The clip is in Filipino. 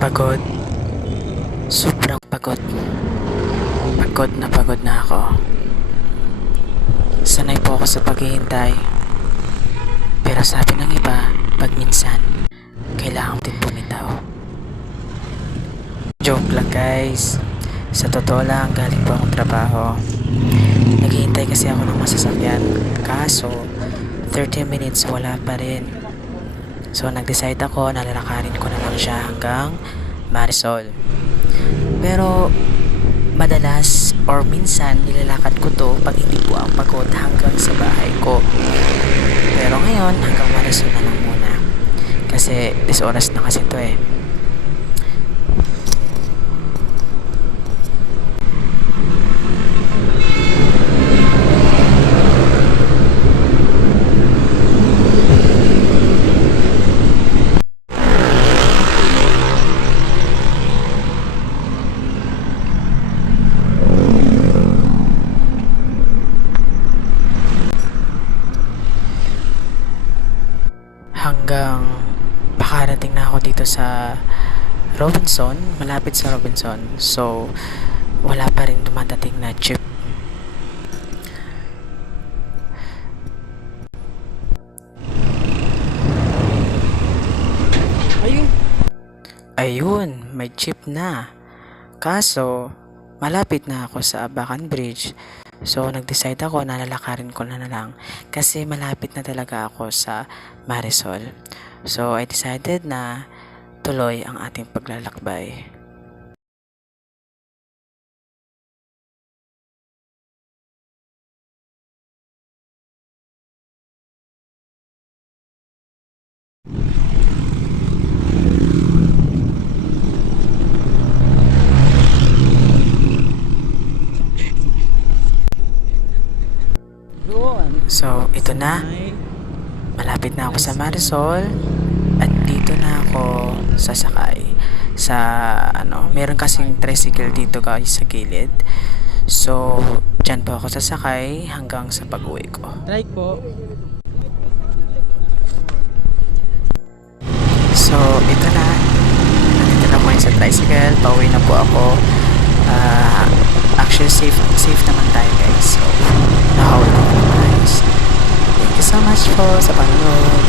Pagod. Sobrang pagod. Pagod na ako. Sanay po ako sa paghihintay. Pero sabi ng iba, pag minsan, kailangan din bumitaw. Joke lang guys. Sa totoo lang, galing po akong trabaho. Naghihintay kasi ako ng masasakyan. Kaso, 30 minutes wala pa rin. So nag-decide ako na lalakarin ko na lang siya hanggang Marisol. Pero madalas or minsan nilalakad ko to pag hindi po ang pagod hanggang sa bahay ko. Pero ngayon hanggang Marisol na lang muna. Kasi 10 oras na kasi to eh. Hanggang makarating na ako dito sa Robinson, malapit sa Robinson. So, wala pa rin dumadating na jeep. Ayun, may jeep na. Kaso, malapit na ako sa Abacan Bridge. So, nag-decide ako na lalakarin ko na lang kasi malapit na talaga ako sa Marisol. So, I decided na tuloy ang ating paglalakbay. So, ito na. Malapit na ako sa Marisol at dito na ako sasakay sa meron kasing tricycle dito guys sa gilid. So, dyan po ako sasakay hanggang sa pag-uwi ko. Right po. So, ito na. Nandito na po yun sa tricycle. Pauwi na po ako. Actually, safe naman tayo guys. So, nakauwi ko na guys. Thank you so much po sa panonood.